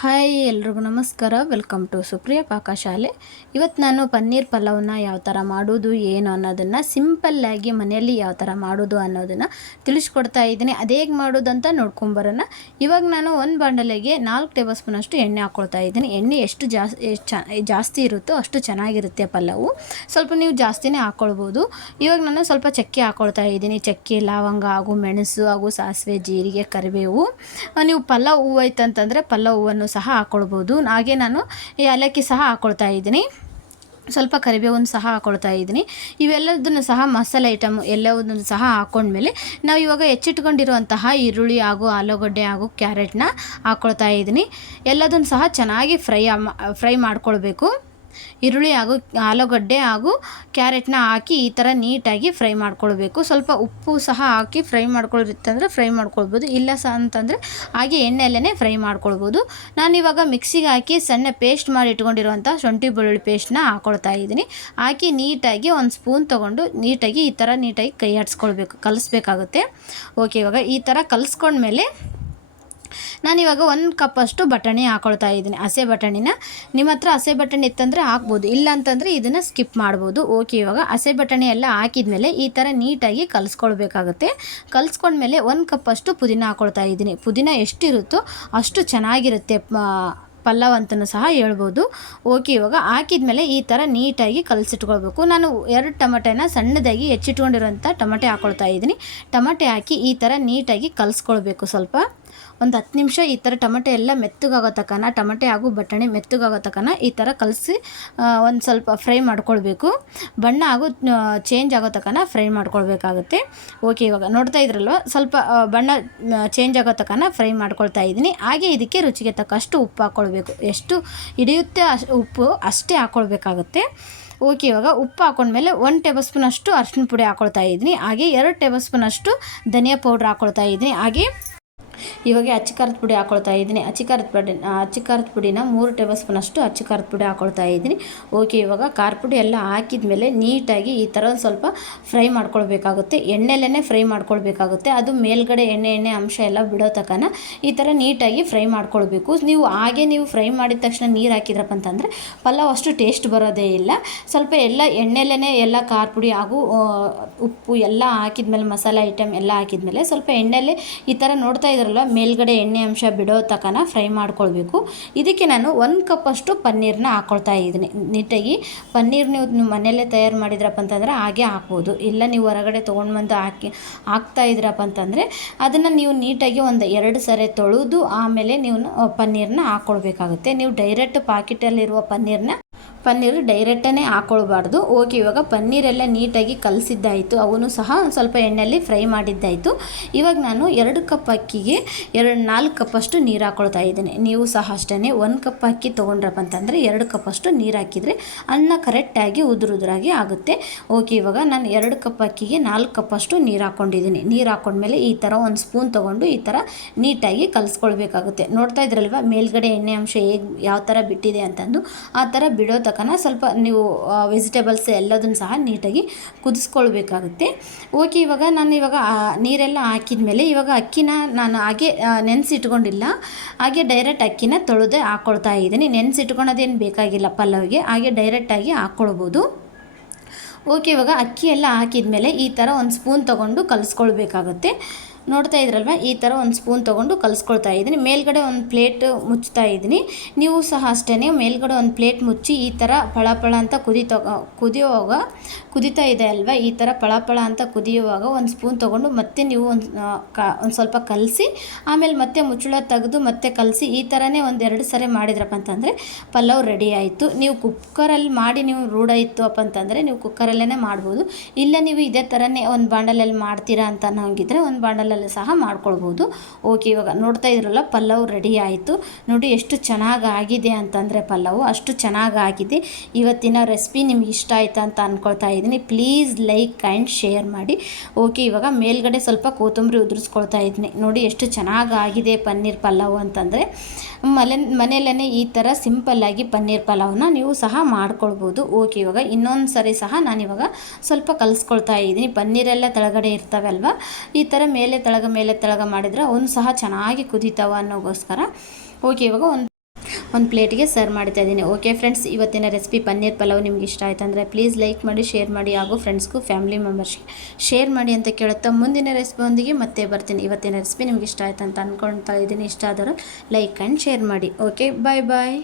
Hi ಎಲ್ರಿಗೂ ನಮಸ್ಕಾರ. Welcome to Supriya Pakashale. ಇವತ್ತು ನಾನು ಪನ್ನೀರ್ ಪಲಾವ್ನ ಯಾವ ಥರ ಮಾಡೋದು ಏನು ಅನ್ನೋದನ್ನು ಸಿಂಪಲ್ಲಾಗಿ ಮನೆಯಲ್ಲಿ ಯಾವ ಥರ ಮಾಡೋದು ಅನ್ನೋದನ್ನು ತಿಳಿಸ್ಕೊಡ್ತಾ ಇದ್ದೀನಿ. ಅದು ಹೇಗೆ ಮಾಡೋದು ಅಂತ ನೋಡ್ಕೊಂಬರೋಣ. ಇವಾಗ ನಾನು ಒಂದು ಬಾಂಡಲೆಗೆ 4 ಟೇಬಲ್ ಸ್ಪೂನಷ್ಟು ಎಣ್ಣೆ ಹಾಕ್ಕೊಳ್ತಾ ಇದ್ದೀನಿ. ಎಣ್ಣೆ ಎಷ್ಟು ಜಾಸ್ತಿ ಇರುತ್ತೋ ಅಷ್ಟು ಚೆನ್ನಾಗಿರುತ್ತೆ ಪಲಾವು. ಸ್ವಲ್ಪ ನೀವು ಜಾಸ್ತಿನೇ ಹಾಕ್ಕೊಳ್ಬೋದು. ಇವಾಗ ನಾನು ಸ್ವಲ್ಪ ಚಕ್ಕೆ ಹಾಕ್ಕೊಳ್ತಾ ಇದ್ದೀನಿ. ಚಕ್ಕೆ, ಲವಂಗ ಹಾಗೂ ಮೆಣಸು ಹಾಗೂ ಸಾಸಿವೆ, ಜೀರಿಗೆ, ಕರಿಬೇವು. ನೀವು ಪಲಾವ್ ಹೂವು ಐತಂತಂದರೆ ಪಲಾವ್ ಹೂವನ್ನು ಸಹ ಹಾಕ್ಕೊಳ್ಬೋದು. ಹಾಗೆ ನಾನು ಏಲಕ್ಕಿ ಸಹ ಹಾಕ್ಕೊಳ್ತಾ ಇದ್ದೀನಿ. ಸ್ವಲ್ಪ ಕರಿಬೇವನ್ನು ಸಹ ಹಾಕ್ಕೊಳ್ತಾ ಇದ್ದೀನಿ. ಇವೆಲ್ಲದನ್ನು ಸಹ ಮಸಾಲೆ ಐಟಮ್ ಎಲ್ಲವನ್ನೂ ಸಹ ಹಾಕ್ಕೊಂಡ್ಮೇಲೆ ನಾವು ಇವಾಗ ಹೆಚ್ಚಿಟ್ಕೊಂಡಿರುವಂತಹ ಈರುಳ್ಳಿ ಹಾಗೂ ಆಲೂಗಡ್ಡೆ ಹಾಗೂ ಕ್ಯಾರೆಟ್ನ ಹಾಕ್ಕೊಳ್ತಾ ಇದ್ದೀನಿ. ಎಲ್ಲದನ್ನು ಸಹ ಚೆನ್ನಾಗಿ ಫ್ರೈ ಮಾಡ್ಕೊಳ್ಬೇಕು. ಈರುಳ್ಳಿ ಹಾಗೂ ಆಲೂಗಡ್ಡೆ ಹಾಗೂ ಕ್ಯಾರೆಟ್ನ ಹಾಕಿ ಈ ಥರ ನೀಟಾಗಿ ಫ್ರೈ ಮಾಡ್ಕೊಳ್ಬೇಕು. ಸ್ವಲ್ಪ ಉಪ್ಪು ಸಹ ಹಾಕಿ ಫ್ರೈ ಮಾಡ್ಕೊಳ್ಬೇಕಂದ್ರೆ ಫ್ರೈ ಮಾಡ್ಕೊಳ್ಬೋದು. ಇಲ್ಲ ಅಂತಂದರೆ ಹಾಗೆ ಎಣ್ಣೆಯಲ್ಲೇ ಫ್ರೈ ಮಾಡ್ಕೊಳ್ಬೋದು. ನಾನಿವಾಗ ಮಿಕ್ಸಿಗೆ ಹಾಕಿ ಸಣ್ಣ ಪೇಸ್ಟ್ ಮಾಡಿ ಇಟ್ಕೊಂಡಿರುವಂಥ ಶುಂಠಿ ಬೆಳ್ಳುಳ್ಳಿ ಪೇಸ್ಟ್ನ ಹಾಕ್ಕೊಳ್ತಾ ಇದ್ದೀನಿ. ಹಾಕಿ ನೀಟಾಗಿ ಒಂದು ಸ್ಪೂನ್ ತೊಗೊಂಡು ನೀಟಾಗಿ ಈ ಥರ ನೀಟಾಗಿ ಕೈ ಆಡಿಸ್ಕೊಳ್ಬೇಕು, ಕಲಿಸ್ಬೇಕಾಗುತ್ತೆ. ಓಕೆ, ಇವಾಗ ಈ ಥರ ಕಲಿಸ್ಕೊಂಡ್ಮೇಲೆ ನಾನಿವಾಗ 1 ಕಪ್ಪಷ್ಟು ಬಟಾಣಿ ಹಾಕ್ಕೊಳ್ತಾ ಇದ್ದೀನಿ. ಹಸೆ ಬಟಾಣಿನ ನಿಮ್ಮ ಹತ್ರ ಹಸೆ ಬಟಾಣಿ ಇತ್ತಂದರೆ ಹಾಕ್ಬೋದು, ಇಲ್ಲ ಅಂತಂದರೆ ಇದನ್ನು ಸ್ಕಿಪ್ ಮಾಡ್ಬೋದು. ಓಕೆ, ಇವಾಗ ಹಸೆ ಬಟಾಣಿ ಎಲ್ಲ ಹಾಕಿದ್ಮೇಲೆ ಈ ಥರ ನೀಟಾಗಿ ಕಲಿಸ್ಕೊಳ್ಬೇಕಾಗುತ್ತೆ. ಕಲಿಸ್ಕೊಂಡ್ಮೇಲೆ 1 ಕಪ್ಪಷ್ಟು ಪುದೀನ ಹಾಕ್ಕೊಳ್ತಾ ಇದ್ದೀನಿ. ಪುದೀನ ಎಷ್ಟಿರುತ್ತೋ ಅಷ್ಟು ಚೆನ್ನಾಗಿರುತ್ತೆ ಪಲಾವ್ ಅಂತಲೂ ಸಹ ಹೇಳ್ಬೋದು. ಓಕೆ, ಇವಾಗ ಹಾಕಿದ್ಮೇಲೆ ಈ ಥರ ನೀಟಾಗಿ ಕಲಸಿಟ್ಕೊಳ್ಬೇಕು. ನಾನು 2 ಟೊಮೆಟೊನ ಸಣ್ಣದಾಗಿ ಹೆಚ್ಚಿಟ್ಕೊಂಡಿರೋಂಥ ಟೊಮೆಟೊ ಹಾಕ್ಕೊಳ್ತಾ ಇದ್ದೀನಿ. ಟೊಮೆಟೊ ಹಾಕಿ ಈ ಥರ ನೀಟಾಗಿ ಕಲಿಸ್ಕೊಳ್ಬೇಕು. ಸ್ವಲ್ಪ ಒಂದು 10 ನಿಮಿಷ ಈ ಥರ ಟೊಮೆಟೊ ಎಲ್ಲ ಮೆತ್ತಗಾಗೋ ತನಕ, ಟೊಮೆಟೊ ಹಾಗೂ ಬಟಾಣಿ ಮೆತ್ತಗಾಗೋ ತನಕ ಈ ಥರ ಕಲಸಿ ಒಂದು ಸ್ವಲ್ಪ ಫ್ರೈ ಮಾಡ್ಕೊಳ್ಬೇಕು. ಬಣ್ಣ ಹಾಗೂ ಚೇಂಜ್ ಆಗೋ ತನಕ ಫ್ರೈ ಮಾಡ್ಕೊಳ್ಬೇಕಾಗುತ್ತೆ. ಓಕೆ, ಇವಾಗ ನೋಡ್ತಾ ಇದ್ರಲ್ವ, ಸ್ವಲ್ಪ ಬಣ್ಣ ಚೇಂಜ್ ಆಗೋ ತನಕ ಫ್ರೈ ಮಾಡ್ಕೊಳ್ತಾ ಇದ್ದೀನಿ. ಹಾಗೆ ಇದಕ್ಕೆ ರುಚಿಗೆ ತಕ್ಕಷ್ಟು ಉಪ್ಪು ಹಾಕ್ಕೊಳ್ಬೇಕು. ಎಷ್ಟು ಹಿಡಿಯುತ್ತೆ ಉಪ್ಪು ಅಷ್ಟೇ ಹಾಕ್ಕೊಳ್ಬೇಕಾಗುತ್ತೆ. ಓಕೆ, ಇವಾಗ ಉಪ್ಪು ಹಾಕ್ಕೊಂಡ್ಮೇಲೆ 1 ಟೇಬಲ್ ಸ್ಪೂನಷ್ಟು ಅರಿಶಿನ ಪುಡಿ ಹಾಕ್ಕೊಳ್ತಾ ಇದ್ದೀನಿ. ಹಾಗೆ 2 ಟೇಬಲ್ ಸ್ಪೂನಷ್ಟು ಧನಿಯಾ ಪೌಡ್ರ್ ಹಾಕ್ಕೊಳ್ತಾ ಇದ್ದೀನಿ. ಹಾಗೆ ಇವಾಗ ಅಚ್ಚ ಖಾರದ ಪುಡಿ ಹಾಕ್ಕೊಳ್ತಾ ಇದ್ದೀನಿ. ಅಚ್ಚ ಖಾರದ ಪುಡಿನ 3 ಟೇಬಲ್ ಸ್ಪೂನಷ್ಟು ಅಚ್ಚ ಖಾರದ ಪುಡಿ ಹಾಕ್ಕೊಳ್ತಾ ಇದ್ದೀನಿ. ಓಕೆ, ಇವಾಗ ಖಾರ ಪುಡಿ ಎಲ್ಲ ಹಾಕಿದ್ಮೇಲೆ ನೀಟಾಗಿ ಈ ಥರ ಒಂದು ಸ್ವಲ್ಪ ಫ್ರೈ ಮಾಡ್ಕೊಳ್ಬೇಕಾಗುತ್ತೆ. ಎಣ್ಣೆಲೇ ಫ್ರೈ ಮಾಡ್ಕೊಳ್ಬೇಕಾಗುತ್ತೆ. ಅದು ಮೇಲ್ಗಡೆ ಎಣ್ಣೆ ಅಂಶ ಎಲ್ಲ ಬಿಡೋ ತನಕ ಈ ಥರ ನೀಟಾಗಿ ಫ್ರೈ ಮಾಡ್ಕೊಳ್ಬೇಕು. ನೀವು ಫ್ರೈ ಮಾಡಿದ ತಕ್ಷಣ ನೀರು ಹಾಕಿದ್ರಪ್ಪ ಅಂತಂದರೆ ಪಲಾವ್ ಅಷ್ಟು ಟೇಸ್ಟ್ ಬರೋದೇ ಇಲ್ಲ. ಸ್ವಲ್ಪ ಎಲ್ಲ ಎಣ್ಣೆಲೇ ಎಲ್ಲ ಖಾರ ಪುಡಿ ಹಾಗೂ ಉಪ್ಪು ಎಲ್ಲ ಹಾಕಿದ್ಮೇಲೆ, ಮಸಾಲೆ ಐಟಮ್ ಎಲ್ಲ ಹಾಕಿದ್ಮೇಲೆ ಸ್ವಲ್ಪ ಎಣ್ಣೆಲೆ ಈ ಥರ ನೋಡ್ತಾ ಇದ್ರಲ್ಲ, ಮೇಲ್ಗಡೆ ಎಣ್ಣೆ ಅಂಶ ಬಿಡೋ ತನಕ ಫ್ರೈ ಮಾಡ್ಕೊಳ್ಬೇಕು. ಇದಕ್ಕೆ ನಾನು 1 ಕಪ್ಪಷ್ಟು ಪನ್ನೀರನ್ನ ಹಾಕ್ಕೊಳ್ತಾ ಇದ್ದೀನಿ. ನೀಟಾಗಿ ಪನ್ನೀರ್ ನೀವು ಮನೆಯಲ್ಲೇ ತಯಾರು ಮಾಡಿದ್ರಪ್ಪ ಅಂತಂದರೆ ಹಾಗೆ ಹಾಕ್ಬೋದು. ಇಲ್ಲ ನೀವು ಹೊರಗಡೆ ತೊಗೊಂಡು ಹಾಕ್ತಾ ಇದ್ರಪ್ಪ ಅಂತಂದರೆ ಅದನ್ನು ನೀವು ನೀಟಾಗಿ ಒಂದು 2 ಸರಿ ತೊಳೆದು ಆಮೇಲೆ ನೀವು ಪನ್ನೀರನ್ನ ಹಾಕ್ಕೊಳ್ಬೇಕಾಗುತ್ತೆ. ನೀವು ಡೈರೆಕ್ಟ್ ಪಾಕೆಟಲ್ಲಿರುವ ಪನ್ನೀರು ಡೈರೆಕ್ಟೇ ಹಾಕ್ಕೊಳ್ಬಾರ್ದು. ಓಕೆ, ಇವಾಗ ಪನ್ನೀರೆಲ್ಲ ನೀಟಾಗಿ ಕಲಸಿದ್ದಾಯಿತು. ಅವನು ಸಹ ಸ್ವಲ್ಪ ಎಣ್ಣೆಯಲ್ಲಿ ಫ್ರೈ ಮಾಡಿದ್ದಾಯಿತು. ಇವಾಗ ನಾನು 2 ಕಪ್ ಅಕ್ಕಿಗೆ 4 ಕಪ್ಪಷ್ಟು ನೀರು ಹಾಕ್ಕೊಳ್ತಾ ಇದ್ದೀನಿ. ನೀವು ಸಹ ಅಷ್ಟೇ 1 ಕಪ್ ಅಕ್ಕಿ ತೊಗೊಂಡ್ರಪ್ಪ ಅಂತಂದರೆ 2 ಕಪ್ಪಷ್ಟು ನೀರು ಹಾಕಿದರೆ ಅನ್ನ ಕರೆಕ್ಟಾಗಿ ಉದುರಾಗಿ ಆಗುತ್ತೆ. ಓಕೆ, ಇವಾಗ ನಾನು 2 ಕಪ್ ಅಕ್ಕಿಗೆ 4 ಕಪ್ಪಷ್ಟು ನೀರು ಹಾಕ್ಕೊಂಡಿದ್ದೀನಿ. ನೀರು ಹಾಕ್ಕೊಂಡ್ಮೇಲೆ ಈ ಥರ ಒಂದು ಸ್ಪೂನ್ ತೊಗೊಂಡು ಈ ಥರ ನೀಟಾಗಿ ಕಲಿಸ್ಕೊಳ್ಬೇಕಾಗುತ್ತೆ. ನೋಡ್ತಾ ಇದ್ರಲ್ವ ಮೇಲ್ಗಡೆ ಎಣ್ಣೆ ಅಂಶ ಯಾವ ಥರ ಬಿಟ್ಟಿದೆ ಅಂತಂದು, ಆ ಥರ ಬಿಡೋ ತನಕ ಸ್ವಲ್ಪ ನೀವು ವೆಜಿಟೇಬಲ್ಸ್ ಎಲ್ಲದನ್ನು ಸಹ ನೀಟಾಗಿ ಕುದಿಸ್ಕೊಳ್ಬೇಕಾಗುತ್ತೆ. ಓಕೆ, ಇವಾಗ ನೀರೆಲ್ಲ ಹಾಕಿದ್ಮೇಲೆ ಇವಾಗ ಅಕ್ಕಿನ ನಾನು ಹಾಗೆ ನೆನೆಸಿಟ್ಕೊಂಡಿಲ್ಲ. ಹಾಗೆ ಡೈರೆಕ್ಟ್ ಅಕ್ಕಿನ ತೊಳೆದೇ ಹಾಕ್ಕೊಳ್ತಾ ಇದ್ದೀನಿ. ನೆನೆಸಿಟ್ಕೊಳೋದೇನು ಬೇಕಾಗಿಲ್ಲ ಪಲಾವ್ಗೆ, ಹಾಗೆ ಡೈರೆಕ್ಟಾಗಿ ಹಾಕ್ಕೊಳ್ಬೋದು. ಓಕೆ, ಇವಾಗ ಅಕ್ಕಿ ಎಲ್ಲ ಹಾಕಿದ್ಮೇಲೆ ಈ ಥರ ಒಂದು ಸ್ಪೂನ್ ತೊಗೊಂಡು ಕಲಿಸ್ಕೊಳ್ಬೇಕಾಗುತ್ತೆ. ನೋಡ್ತಾ ಇದ್ರಲ್ವ, ಈ ಥರ ಒಂದು ಸ್ಪೂನ್ ತೊಗೊಂಡು ಕಲಿಸ್ಕೊಳ್ತಾ ಇದ್ದೀನಿ. ಮೇಲ್ಗಡೆ ಒಂದು ಪ್ಲೇಟ್ ಮುಚ್ತಾ ಇದ್ದೀನಿ. ನೀವು ಸಹ ಅಷ್ಟೇ ಮೇಲ್ಗಡೆ ಒಂದು ಪ್ಲೇಟ್ ಮುಚ್ಚಿ ಈ ಥರ ಪಳ ಅಂತ ಕುದೀತಾ ಇದೆ ಅಲ್ವಾ, ಈ ಥರ ಪಳ ಅಂತ ಕುದಿಯುವಾಗ ಒಂದು ಸ್ಪೂನ್ ತೊಗೊಂಡು ಮತ್ತೆ ನೀವು ಒಂದು ಸ್ವಲ್ಪ ಕಲಸಿ ಆಮೇಲೆ ಮತ್ತೆ ಮುಚ್ಚಳ ತೆಗೆದು ಮತ್ತೆ ಕಲಸಿ ಈ ಥರನೇ ಒಂದು 2 ಸರಿ ಮಾಡಿದ್ರಪ್ಪ ಅಂತಂದರೆ ಪಲಾವ್ ರೆಡಿ ಆಯಿತು. ನೀವು ಕುಕ್ಕರಲ್ಲಿ ಮಾಡಿ ನೀವು ರೂಢ ಇತ್ತುಪ್ಪ ಅಂತಂದರೆ ನೀವು ಕುಕ್ಕರಲ್ಲೇ ಮಾಡ್ಬೋದು. ಇಲ್ಲ ನೀವು ಇದೇ ಥರನೇ ಒಂದು ಬಾಂಡಲಲ್ಲಿ ಮಾಡ್ತೀರಾ ಅಂತ ಅನ್ನೋಂಗಿದ್ರೆ ಒಂದು ಬಾಂಡಲಲ್ಲಿ ಸಹ ಮಾಡ್ಕೊಳ್ಬೋದು. ಓಕೆ, ಇವಾಗ ನೋಡ್ತಾ ಇದ್ರಲ್ಲ ಪಲಾವ್ ರೆಡಿ ಆಯಿತು. ನೋಡಿ ಎಷ್ಟು ಚೆನ್ನಾಗಿ ಆಗಿದೆ ಅಂತಂದರೆ ಪಲಾವು ಅಷ್ಟು ಚೆನ್ನಾಗಿ ಆಗಿದೆ. ಇವತ್ತಿನ ರೆಸಿಪಿ ನಿಮ್ಗೆ ಇಷ್ಟ ಆಯ್ತಾ ಅಂತ ಅಂದ್ಕೊಳ್ತಾ ಇದ್ದೀನಿ. ಪ್ಲೀಸ್ ಲೈಕ್ ಆ್ಯಂಡ್ ಶೇರ್ ಮಾಡಿ. ಓಕೆ, ಇವಾಗ ಮೇಲ್ಗಡೆ ಸ್ವಲ್ಪ ಕೊತ್ತಂಬರಿ ಉದುರಿಸ್ಕೊಳ್ತಾ ಇದ್ದೀನಿ. ನೋಡಿ ಎಷ್ಟು ಚೆನ್ನಾಗಿ ಆಗಿದೆ ಪನ್ನೀರ್ ಪಲಾವ್ ಅಂತಂದರೆ. ಮನೆಯಲ್ಲೇ ಈ ಥರ ಸಿಂಪಲ್ಲಾಗಿ ಪನ್ನೀರ್ ಪಲಾವ್ನ ನೀವು ಸಹ ಮಾಡ್ಕೊಳ್ಬೋದು. ಓಕೆ, ಇವಾಗ ಇನ್ನೊಂದು ಸರಿ ಸಹ ನಾನಿವಾಗ ಸ್ವಲ್ಪ ಕಲಿಸ್ಕೊಳ್ತಾ ಇದ್ದೀನಿ. ಪನ್ನೀರೆಲ್ಲ ಕೆಳಗಡೆ ಇರ್ತವಲ್ವ, ಈ ಥರ ಮೇಲೆ ತೆಳಗ ಮಾಡಿದರೆ ಅವನು ಸಹ ಚೆನ್ನಾಗಿ ಕುದೀತಾವ ಅನ್ನೋಗೋಸ್ಕರ. ಓಕೆ, ಇವಾಗ ಒಂದು ಒಂದು ಪ್ಲೇಟಿಗೆ ಸರ್ವ್ ಮಾಡ್ತಾ ಇದ್ದೀನಿ. ಓಕೆ ಫ್ರೆಂಡ್ಸ್, ಇವತ್ತಿನ ರೆಸಿಪಿ ಪನ್ನೀರ್ ಪಲಾವ್ ನಿಮ್ಗೆ ಇಷ್ಟ ಆಯ್ತು ಅಂದರೆ ಪ್ಲೀಸ್ ಲೈಕ್ ಮಾಡಿ, ಶೇರ್ ಮಾಡಿ, ಹಾಗೂ ಫ್ರೆಂಡ್ಸ್ಗೂ ಫ್ಯಾಮಿಲಿ ಮೆಂಬರ್ಸ್ಗೆ ಶೇರ್ ಮಾಡಿ ಅಂತ ಕೇಳುತ್ತಾ ಮುಂದಿನ ರೆಸಿಪಿಯೊಂದಿಗೆ ಮತ್ತೆ ಬರ್ತೀನಿ. ಇವತ್ತಿನ ರೆಸಿಪಿ ನಿಮ್ಗೆ ಇಷ್ಟ ಆಯ್ತು ಅಂತ ಅಂದ್ಕೊಳ್ತಾ ಇದ್ದೀನಿ. ಇಷ್ಟ ಆದರೂ ಲೈಕ್ ಆ್ಯಂಡ್ ಶೇರ್ ಮಾಡಿ. ಓಕೆ, ಬಾಯ್ ಬಾಯ್.